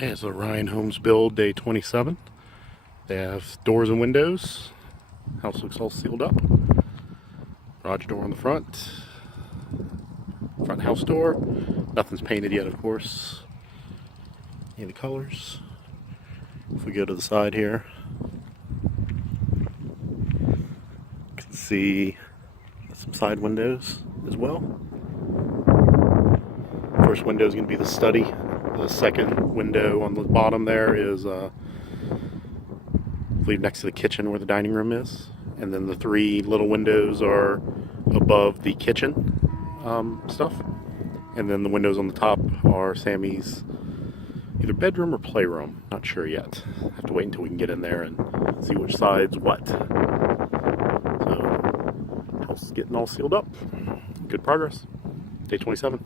It's a Ryan Homes build, day 27. They have doors and windows. House looks all sealed up. Garage door on the front. Front house door. Nothing's painted yet, of course. Any colors. If we go to the side here, you can see some side windows as well. First window is going to be the study. The second window on the bottom there is, I believe, next to the kitchen where the dining room is. And then the three little windows are above the kitchen stuff. And then the windows on the top are Sammy's either bedroom or playroom. Not sure yet. Have to wait until we can get in there and see which side's what. So, house is getting all sealed up. Good progress. Day 27.